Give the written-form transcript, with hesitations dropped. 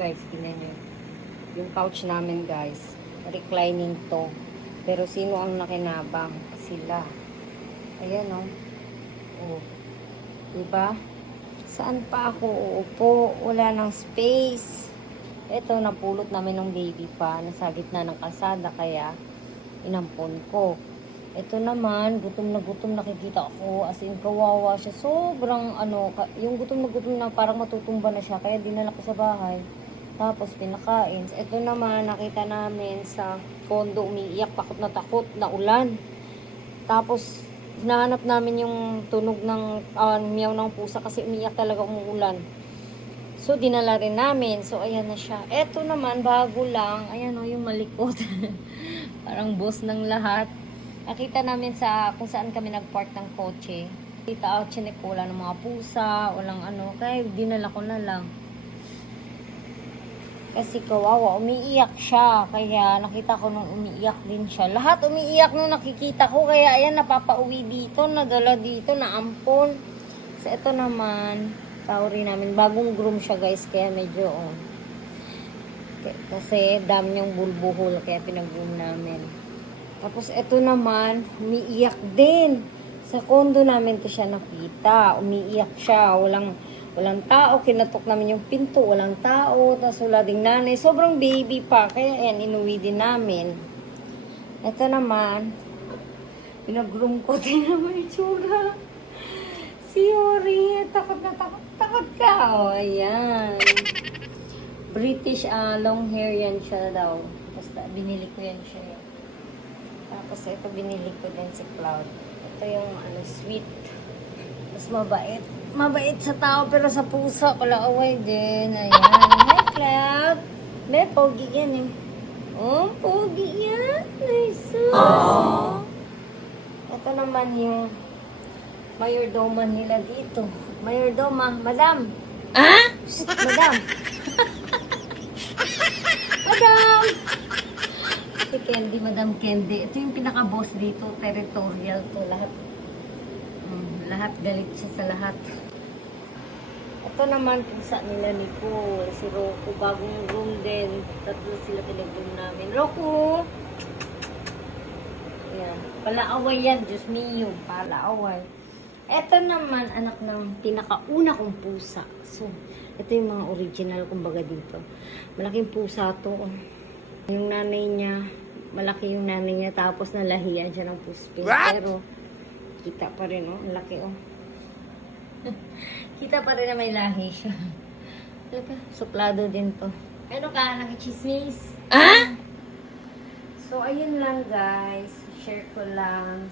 guys, tingnan nyo. Yung couch namin guys, reclining to. Pero sino ang nakinabang? Sila. Ayan o. Oh. Diba? Saan pa ako uupo? Wala nang space. Ito, napulot namin ng baby pa. Nasa gitna ng kalsada, kaya inampon ko. Ito naman, gutom na nakikita ko. As in, kawawa siya. Sobrang yung gutom na parang matutumba na siya. Kaya dinala ko sa bahay. Tapos pinakain. Ito naman, nakita namin sa kondo, umiiyak, takot na ulan. Tapos, hinahanap namin yung tunog ng miyaw ng pusa kasi umiiyak talaga umuulan. So, dinala rin namin. So, ayan na siya. Ito naman, bago lang. Ayan o, yung malikot. Parang boss ng lahat. Nakita namin sa kung saan kami nag-park ng kotse. Kita chinekula ng mga pusa, walang kaya dinala ko na lang. Kasi kawawa, umiiyak siya. Kaya nakita ko nung umiiyak din siya. Lahat umiiyak nung nakikita ko. Kaya ayan, napapauwi dito, nadala dito, naampon. So ito naman, tawri namin. Bagong groom siya guys, kaya medyo kasi dami niyang bulbuhol, kaya pinag-groom namin. Tapos ito naman, umiiyak din. Sa kondo namin to siya nakita. Umiiyak siya. Walang tao. Kinatok namin yung pinto. Walang tao. Tapos wala ding nanay. Sobrang baby pa. Kaya yan, inuwi din namin. Ito naman, pinag-groom ko din naman itsura. Si Yori, takot ka. O, ayan. British long hair yan siya daw. Basta binili ko yan siya. Tapos ito binili ko din si Cloud. Ito yung sweet. Mas mabait. Mabait sa tao pero sa pusa kalaaway din. Ayan. Hi Cloud. May pogi yan eh. Oh, pogi yan. Nice. Ito naman yung mayordoma nila dito. Mayordoma. Madam. Madam. Madam. Si Candy, Madam Candy. Ito yung pinaka-boss dito. Territorial to. Lahat galit siya sa lahat. Ito naman pusa nila ni Nicole. Si Roku. Bagong room din. Tatlo sila pinag-room namin. Roku! Ayan. Palaaway yan. Diyos mio. Palaaway. Ito naman, anak ng pinakauna kong pusa. So, ito yung mga original kumbaga dito. Malaking pusa to. Yung nanay niya, malaki yung nanay niya, tapos nalahiyan siya ng puspin. Pero, kita pa rin, oh. Ang laki, oh. Kita pa rin na may lahi siya. Suplado din to. Ano ka, nakichismis? So, ayun lang, guys. Share ko lang.